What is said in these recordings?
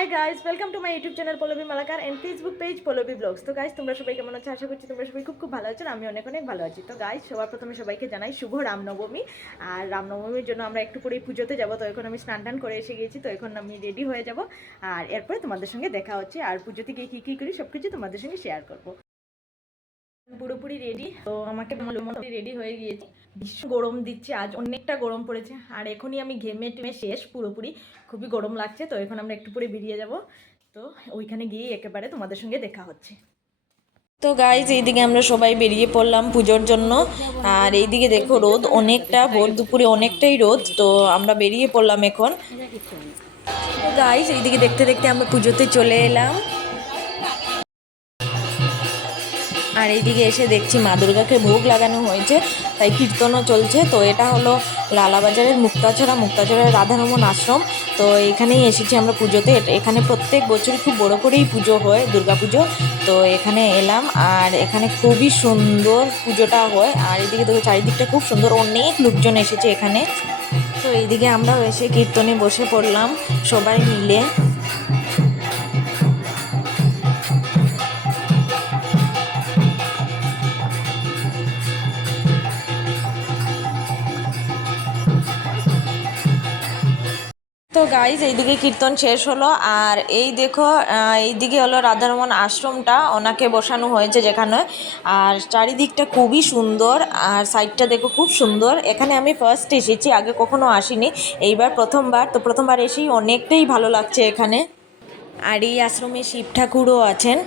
High guys, welcome to my YouTube channel Pallavi Malakar and Facebook page Pallavi blogs. তো guys, তোমরা সবাই কেমন আছো? আশা করছি তোমরা সবাই খুব ভালো আছো। আমি অনেক ভালো আছি। তো গাইজ, সবার প্রথমে সবাইকে জানাই শুভ রামনবমী। আর রামনবমীর জন্য আমরা একটু পরেই পুজোতে যাবো। তো এখন আমি স্নান টান করে এসে গিয়েছি। তো এখন আমি রেডি হয়ে যাব। আর এরপরে তোমাদের সঙ্গে দেখা হচ্ছে। আর পুজোতে গিয়ে কী করি সব কিছু তোমাদের সঙ্গে শেয়ার করবো। পুরোপুরি রেডি। তো আমাকে রেডি হয়ে গিয়েছি। ভীষণ গরম দিচ্ছে, আজ অনেকটা গরম পড়েছে। আর এখনই আমি ঘেমে টেমে শেষ পুরোপুরি, খুবই গরম লাগছে। তো এখন আমরা একটু পরে বেরিয়ে যাব। তো ওইখানে গিয়ে একেবারে তোমাদের সঙ্গে দেখা হচ্ছে। তো গাইজ, এইদিকে আমরা সবাই বেরিয়ে পড়লাম পুজোর জন্য। আর এইদিকে দেখো রোদ অনেকটা, ভোর দুপুরে অনেকটাই রোদ। তো আমরা বেরিয়ে পড়লাম এখন। তো গাইজ, এইদিকে দেখতে দেখতে আমরা পুজোতে চলে এলাম। আর এইদিকে এসে দেখছি মা দুর্গাকে ভোগ লাগানো হয়েছে, তাই কীর্তনও চলছে। তো এটা হলো লালাবাজারের মুক্তাছড়ার রাধারমণ আশ্রম। তো এখানেই এসেছি আমরা পুজোতে। এখানে প্রত্যেক বছরই খুব বড় করেই পুজো হয়, দুর্গা পুজো। তো এখানে এলাম, আর এখানে খুবই সুন্দর পুজোটা হয়। আর এদিকে দেখো চারিদিকটা খুব সুন্দর, অনেক লোকজন এসেছে এখানে। তো এইদিকে আমরাও এসে কীর্তনে বসে পড়লাম সবাই মিলে। তো গাইজ, এইদিকে কীর্তন শেষ হলো। আর এই দেখো, এইদিকে হলো রাধারমণ আশ্রমটা, ওনাকে বসানো হয়েছে যেখানে। আর চারিদিকটা খুবই সুন্দর, আর সাইডটা দেখো খুব সুন্দর। এখানে আমি ফার্স্ট এসেছি, আগে কখনো আসিনি, এইবার প্রথমবার। তো প্রথমবার এসেই অনেকটাই ভালো লাগছে এখানে। আর এই আশ্রমে শিব ঠাকুরও আছেন।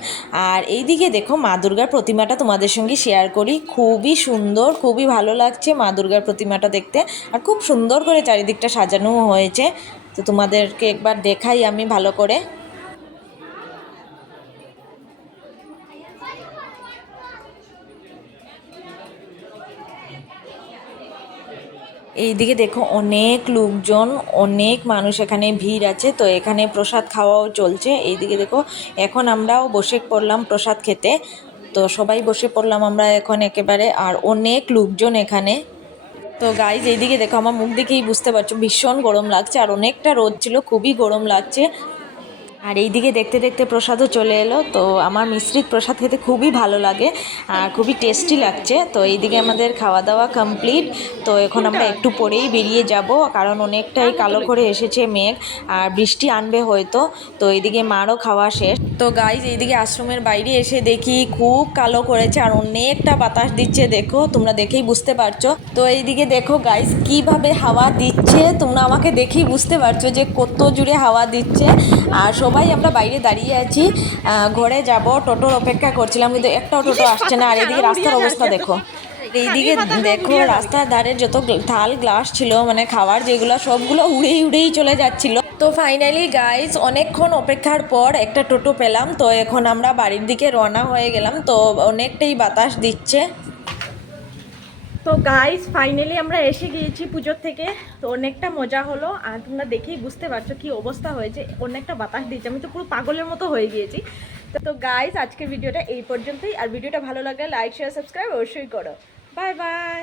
আর এইদিকে দেখো মা দুর্গার প্রতিমাটা তোমাদের সঙ্গে শেয়ার করি, খুবই সুন্দর, খুবই ভালো লাগছে মা দুর্গার প্রতিমাটা দেখতে। আর খুব সুন্দর করে চারিদিকটা সাজানোও হয়েছে। তো তোমাদেরকে একবার দেখাই আমি ভালো করে। এইদিকে দেখো অনেক লোকজন, অনেক মানুষ, এখানে ভিড় আছে। তো এখানে প্রসাদ খাওয়াও চলছে। এইদিকে দেখো এখন আমরাও বসে পড়লাম প্রসাদ খেতে। তো সবাই বসে পড়লাম আমরা এখন একেবারে, আর অনেক লোকজন এখানে। তো গাইজ, এইদিকে দেখো আমার মুখ দেখেই বুঝতে পারছো ভীষণ গরম লাগছে, আর অনেকটা রোদ ছিল, খুবই গরম লাগছে। আর এইদিকে দেখতে দেখতে প্রসাদও চলে এলো। তো আমার মিশ্রিত প্রসাদ খেতে খুবই ভালো লাগে, আর খুবই টেস্টি লাগছে। তো এইদিকে আমাদের খাওয়া দাওয়া কমপ্লিট। তো এখন আমরা একটু পরেই বেরিয়ে যাব, কারণ অনেকটাই কালো করে এসেছে মেঘ, আর বৃষ্টি আনবে হয়তো। তো এইদিকে মারও খাওয়া শেষ। তো গাইজ, এইদিকে আশ্রমের বাইরে এসে দেখি খুব কালো করেছে, আর অনেকটা বাতাস দিচ্ছে, দেখো তোমরা দেখেই বুঝতে পারছো। তো এইদিকে দেখো গাইজ কীভাবে হাওয়া দিচ্ছে, তোমরা আমাকে দেখেই বুঝতে পারছো যে কত জুড়ে হাওয়া দিচ্ছে। আর সবাই আমরা বাইরে দাঁড়িয়ে আছি, ঘরে যাব, টোটোর অপেক্ষা করছিলাম, কিন্তু একটাও টোটো আসছে না। আর এইদিকে রাস্তার অবস্থা দেখো। এইদিকে দেখো রাস্তার ধারে যত থাল গ্লাস ছিল, মানে খাবার যেগুলো, সবগুলো উড়েই চলে যাচ্ছিল। তো ফাইনালি গাইজ, অনেকক্ষণ অপেক্ষার পর একটা টোটো পেলাম। তো এখন আমরা বাড়ির দিকে রওনা হয়ে গেলাম। তো অনেকটাই বাতাস দিচ্ছে। তো গাইজ, ফাইনালি আমরা এসে গিয়েছি পুজোর থেকে। তো অনেকটা মজা হলো, আর তোমরা দেখেই বুঝতে পারছো কি অবস্থা হয়েছে, অনেকটা বাতাস দিচ্ছে, আমি তো পুরো পাগলের মতো হয়ে গিয়েছি। তো গাইজ, আজকের ভিডিওটা এই পর্যন্তই। আর ভিডিওটা ভালো লাগলে লাইক শেয়ার সাবস্ক্রাইব অবশ্যই করো। Bye bye.